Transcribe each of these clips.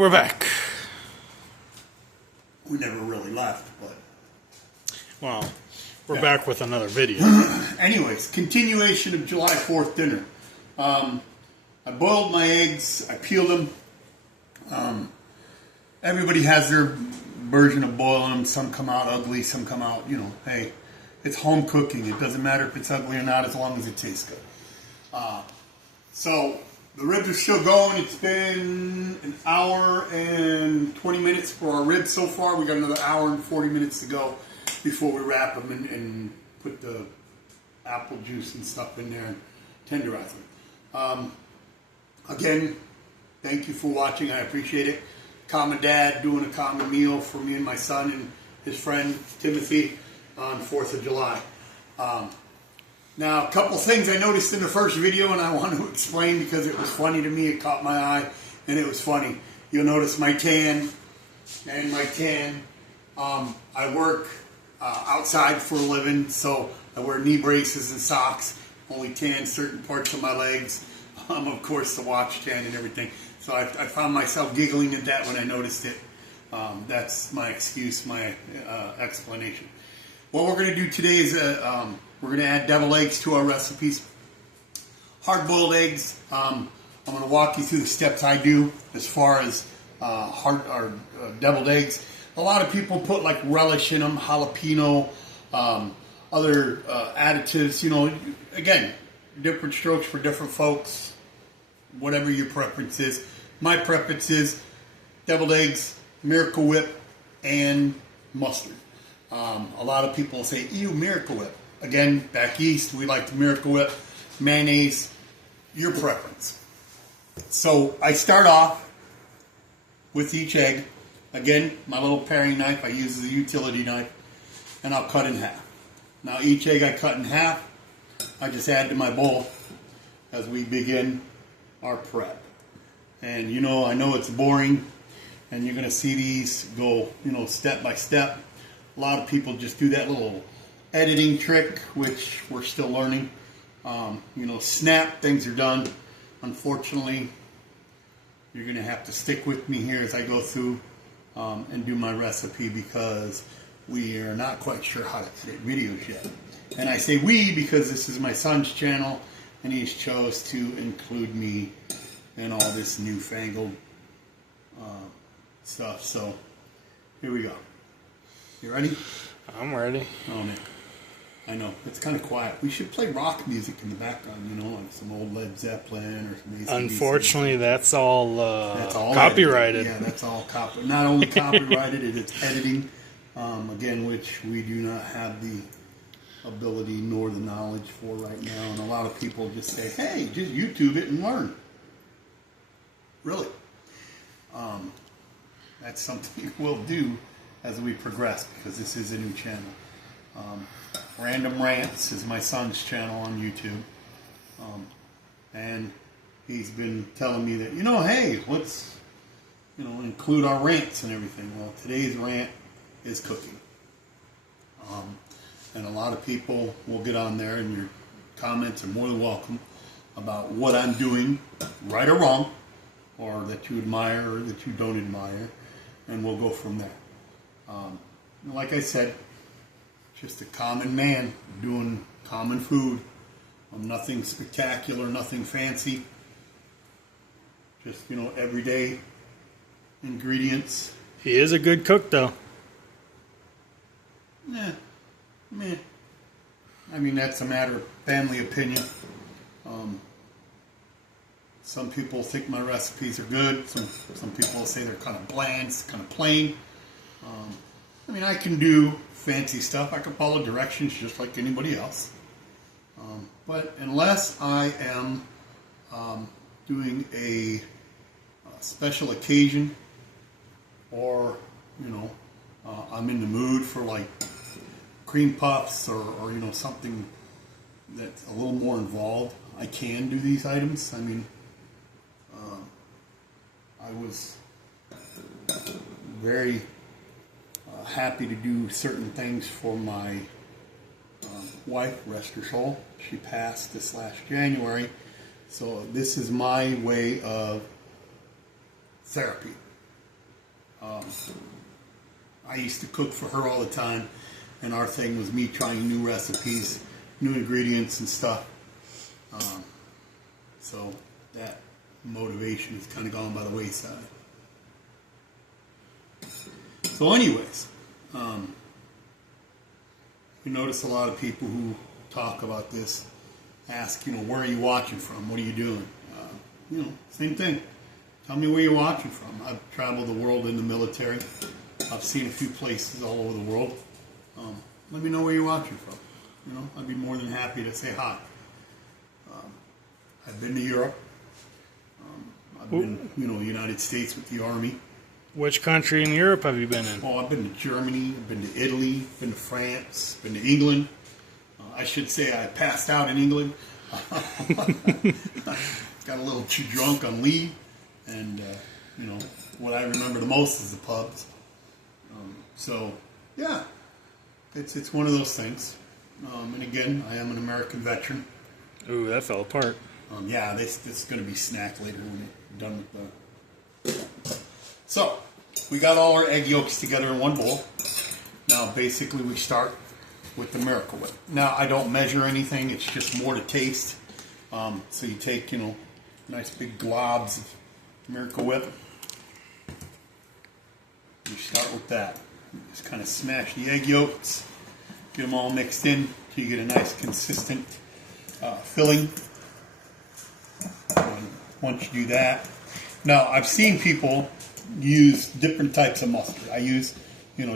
We're back. We never really left, but... Well, we're back with another video. Anyways, continuation of July 4th dinner. I boiled my eggs. I peeled them. Everybody has their version of boiling them. Some come out ugly. Some come out, hey, it's home cooking. It doesn't matter if it's ugly or not as long as it tastes good. So the ribs are still going. It's been an hour and 20 minutes for our ribs so far. We got another hour and 40 minutes to go before we wrap them and put the apple juice and stuff in there and tenderize them. Again, thank you for watching. I appreciate it. Common Dad doing a common meal for me and my son and his friend Timothy on 4th of July. Now, a couple things I noticed in the first video, and I want to explain because it was funny to me. It caught my eye, and it was funny. You'll notice my tan and my tan. I work outside for a living, so I wear knee braces and socks. Only tan certain parts of my legs. Of course, the watch tan and everything. So I found myself giggling at that when I noticed it. That's my excuse, my explanation. What we're going to do today is we're going to add deviled eggs to our recipes. Hard-boiled eggs. I'm going to walk you through the steps I do as far as deviled eggs. A lot of people put like relish in them, jalapeno, other additives. Again, different strokes for different folks. Whatever your preference is. My preference is deviled eggs, Miracle Whip, and mustard. A lot of people say, ew, Miracle Whip. Again, back east, we like the Miracle Whip, mayonnaise, your preference. So I start off with each egg. Again, my little paring knife, I use the utility knife, and I'll cut in half. Now each egg I cut in half, I just add to my bowl as we begin our prep. And I know it's boring, and you're going to see these go, step by step. A lot of people just do that little editing trick, which we're still learning. Snap, things are done. Unfortunately, you're going to have to stick with me here as I go through and do my recipe because we are not quite sure how to edit videos yet. And I say we because this is my son's channel, and he's chose to include me in all this newfangled stuff. So here we go. You ready? I'm ready. Oh man, I know it's kind of quiet. We should play rock music in the background, like some old Led Zeppelin or some AC/DC. Unfortunately, that's all copyrighted. Yeah, that's all copyrighted. Not only copyrighted, it's editing. Again, which we do not have the ability nor the knowledge for right now. And a lot of people just say, "Hey, just YouTube it and learn." Really, that's something we'll do as we progress because this is a new channel. Random Rants is my son's channel on YouTube. And he's been telling me that, hey, let's, include our rants and everything. Well, today's rant is cooking. And a lot of people will get on there and your comments are more than welcome about what I'm doing, right or wrong, or that you admire or that you don't admire, and we'll go from there. Like I said, just a common man doing common food. Nothing spectacular, nothing fancy. Just, everyday ingredients. He is a good cook, though. Yeah, meh. I mean, that's a matter of family opinion. Some people think my recipes are good. Some people say they're kind of bland, kind of plain. I can do fancy stuff. I can follow directions just like anybody else. But unless I am doing a special occasion or, I'm in the mood for like cream puffs or something that's a little more involved, I can do these items. I was very happy to do certain things for my wife, rest her soul. She passed this last January. So this is my way of therapy. I used to cook for her all the time, and our thing was me trying new recipes, new ingredients and stuff. So that motivation has kind of gone by the wayside. So anyways, you notice a lot of people who talk about this ask, where are you watching from? What are you doing? Same thing. Tell me where you're watching from. I've traveled the world in the military. I've seen a few places all over the world. Let me know where you're watching from. I'd be more than happy to say hi. I've been to Europe. I've been, United States with the Army. Which country in Europe have you been in? Oh, I've been to Germany, I've been to Italy, been to France, been to England. I should say I passed out in England. Got a little too drunk on leave. And, what I remember the most is the pubs. So, yeah, it's one of those things. And again, I am an American veteran. Ooh, that fell apart. Yeah, this is going to be snack later when we're done with the... So, we got all our egg yolks together in one bowl. Now, basically, we start with the Miracle Whip. Now, I don't measure anything. It's just more to taste. So you take, nice big globs of Miracle Whip. You start with that. Just kind of smash the egg yolks. Get them all mixed in till you get a nice consistent filling. And once you do that, now I've seen people use different types of mustard. I use,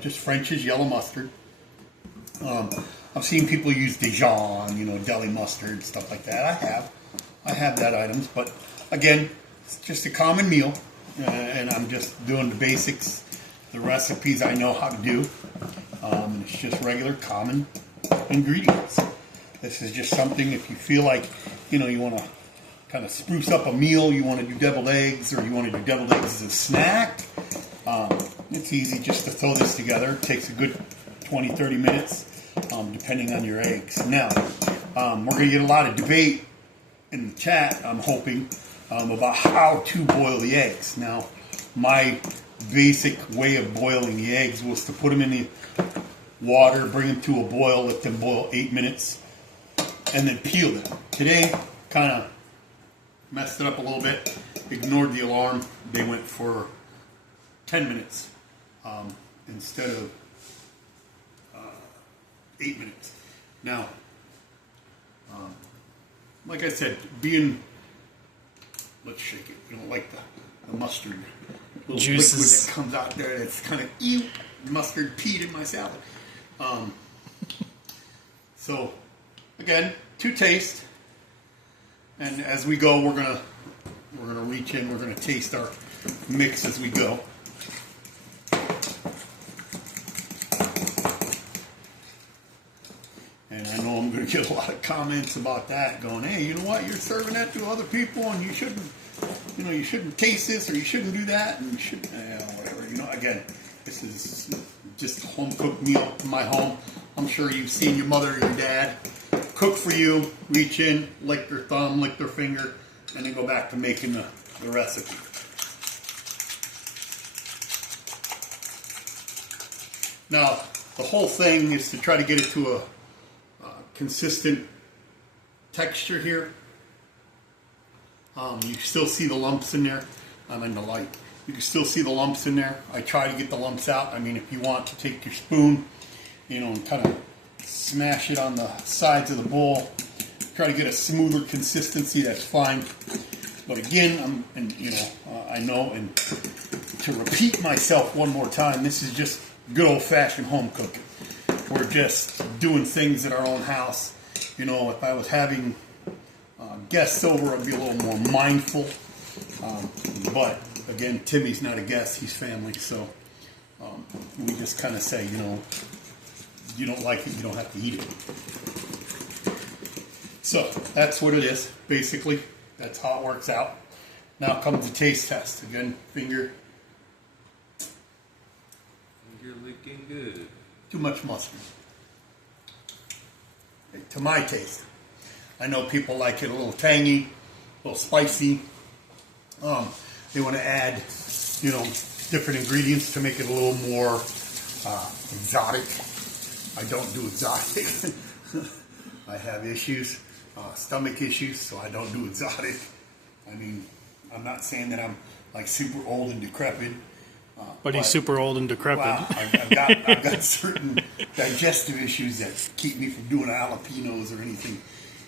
just French's yellow mustard. I've seen people use Dijon, deli mustard, stuff like that. I have that items, but again, it's just a common meal, and I'm just doing the basics, the recipes I know how to do. And it's just regular, common ingredients. This is just something if you feel like, you want to kind of spruce up a meal, you want to do deviled eggs, or you want to do deviled eggs as a snack. It's easy just to throw this together. It takes a good 20-30 minutes, depending on your eggs. Now, we're going to get a lot of debate in the chat, I'm hoping, about how to boil the eggs. Now, my basic way of boiling the eggs was to put them in the water, bring them to a boil, let them boil 8 minutes, and then peel them. Today, kind of messed it up a little bit, ignored the alarm. They went for 10 minutes instead of 8 minutes. Now, like I said, let's shake it. Like the mustard, little Juices. liquid that comes out there. That's kind of mustard peed in my salad. So, again, to taste. And as we go, we're gonna reach in. We're gonna taste our mix as we go. And I know I'm gonna get a lot of comments about that, going, "Hey, you know what? You're serving that to other people, and you shouldn't taste this, or you shouldn't do that, and you should, whatever." Again, this is just a home cooked meal in my home. I'm sure you've seen your mother or your dad cook for you, reach in, lick their thumb, lick their finger, and then go back to making the recipe. Now, the whole thing is to try to get it to a consistent texture here. You still see the lumps in there. I'm in the light. You can still see the lumps in there. I try to get the lumps out. I mean, if you want to take your spoon, and kind of smash it on the sides of the bowl, try to get a smoother consistency, that's fine. But again, I know, and to repeat myself one more time, this is just good old-fashioned home cooking. We're just doing things at our own house. If I was having guests over, I'd be a little more mindful. But again, Timmy's not a guest, he's family. So we just kind of say, you don't like it, you don't have to eat it. So that's what it is, basically. That's how it works out. Now comes the taste test. Again, finger. You're looking good. Too much mustard. To my taste. I know people like it a little tangy, a little spicy. They want to add, different ingredients to make it a little more exotic. I don't do exotic. I have issues, stomach issues, so I don't do exotic. I mean, I'm not saying that I'm like super old and decrepit. But he's super old and decrepit. Wow, I've got certain digestive issues that keep me from doing jalapenos or anything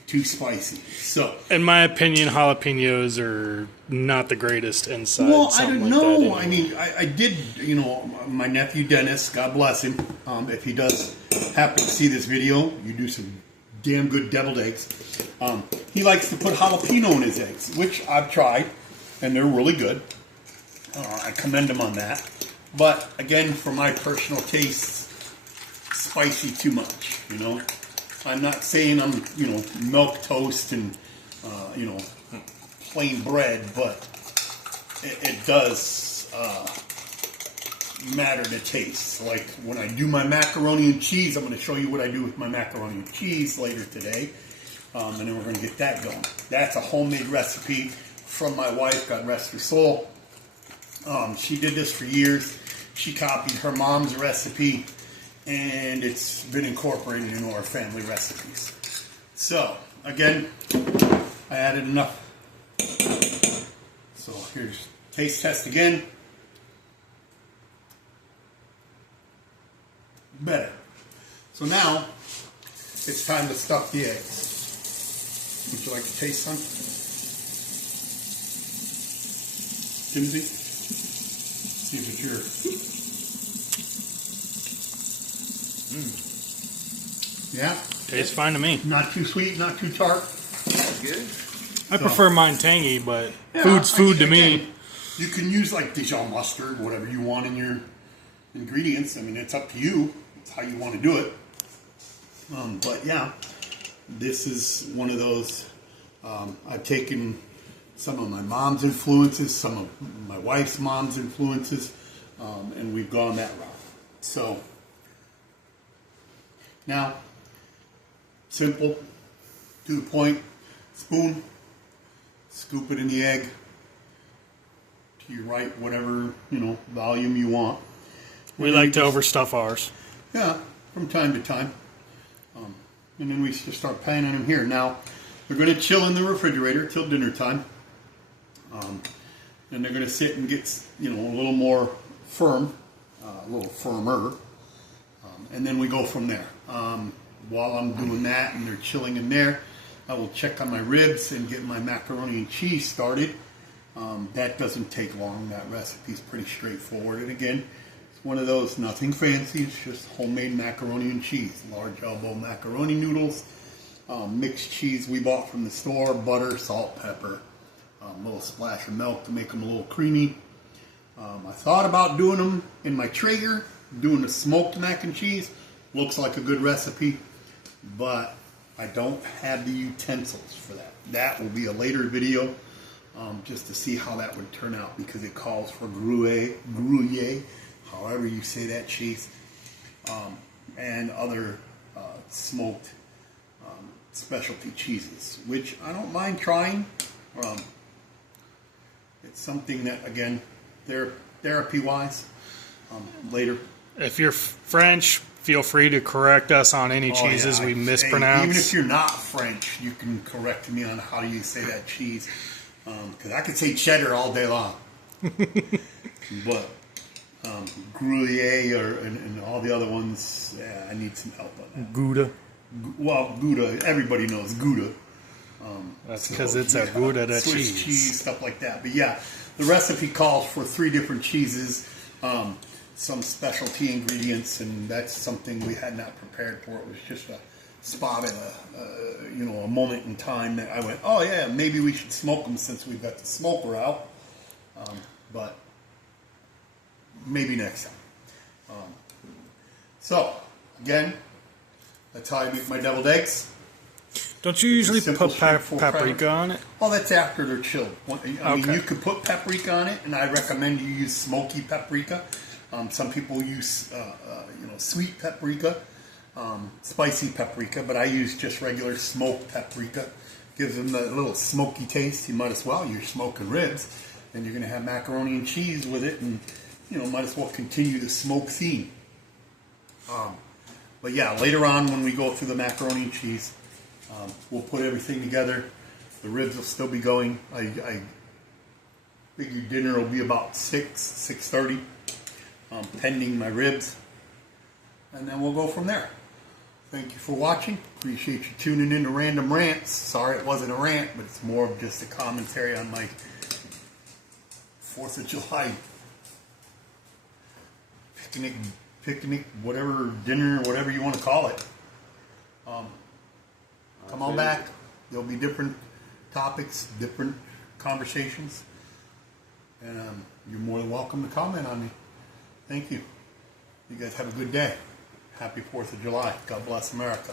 too spicy. So, In my opinion, jalapenos are not the greatest inside. well, I something don't like know. that I anyway. mean, I did, you know, my nephew Dennis, God bless him. If he does happen to see this video, you do some damn good deviled eggs. He likes to put jalapeno in his eggs, which I've tried, and they're really good. I commend him on that. But again, for my personal taste, spicy too much, you know. I'm not saying I'm, you know, milk toast and, you know, plain bread, but it does matter to taste. Like when I do my macaroni and cheese, I'm going to show you what I do with my macaroni and cheese later today. And then we're going to get that going. That's a homemade recipe from my wife, God rest her soul. She did this for years. She copied her mom's recipe, and it's been incorporated into our family recipes. So, again, I added enough. So here's taste test again. Better. So now, it's time to stuff the eggs. Would you like to taste some? Timothy? See if it's your... Yeah? Tastes fine to me. Not too sweet, not too tart. Good. I prefer mine tangy, but Yeah, food's food to again, me. You can use like Dijon mustard, whatever you want in your ingredients. I mean, it's up to you. It's how you want to do it. But yeah, this is one of those. I've taken some of my mom's influences, some of my wife's mom's influences, and we've gone that route. So now, simple, to the point, spoon, scoop it in the egg to your right, whatever, you know, volume you want. We like to overstuff ours. Yeah, from time to time. And then we just start panning them here. Now, they're going to chill in the refrigerator till dinner time. And they're going to sit and get, you know, a little more firm, a little firmer. And then we go from there. While I'm doing that and they're chilling in there, I will check on my ribs and get my macaroni and cheese started. That doesn't take long. That recipe is pretty straightforward. And again, it's one of those, nothing fancy. It's just homemade macaroni and cheese. Large elbow macaroni noodles, mixed cheese we bought from the store, butter, salt, pepper, a little splash of milk to make them a little creamy. I thought about doing them in my Traeger, doing the smoked mac and cheese. Looks like a good recipe, but I don't have the utensils for that. That will be a later video, just to see how that would turn out, because it calls for Gruyere, however you say that cheese, and other smoked specialty cheeses, which I don't mind trying. It's something that, again, therapy-wise, later. If you're French, feel free to correct us on any cheeses we mispronounce. Even if you're not French, you can correct me on how do you say that cheese. Because I could say cheddar all day long. But Gruyere and all the other ones, yeah, I need some help on that. Gouda. Well, Gouda, everybody knows Gouda. That's because it's a Gouda de Swiss cheese. cheese, stuff like that. But yeah, the recipe calls for 3 different cheeses, some specialty ingredients, and that's something we had not prepared for. It was just a spot at a moment in time that I went, oh yeah, maybe we should smoke them since we've got the smoker out. But maybe next time. So again, that's how I make my deviled eggs. Don't you usually Simple, put straightforward paprika on it? Well, that's after they're chilled. I mean, Okay. you could put paprika on it, and I recommend you use smoky paprika. Some people use, sweet paprika, spicy paprika, but I use just regular smoked paprika. Gives them that little smoky taste. You might as well use smoking ribs, and you're going to have macaroni and cheese with it, and might as well continue the smoke theme. But yeah, later on when we go through the macaroni and cheese, we'll put everything together. The ribs will still be going. I figure dinner will be about 6:30, pending my ribs. And then we'll go from there. Thank you for watching. Appreciate you tuning in to Random Rants. Sorry it wasn't a rant, but it's more of just a commentary on my 4th of July picnic, whatever, dinner, whatever you want to call it. Come on back. There'll be different topics, different conversations. And you're more than welcome to comment on me. Thank you. You guys have a good day. Happy 4th of July. God bless America.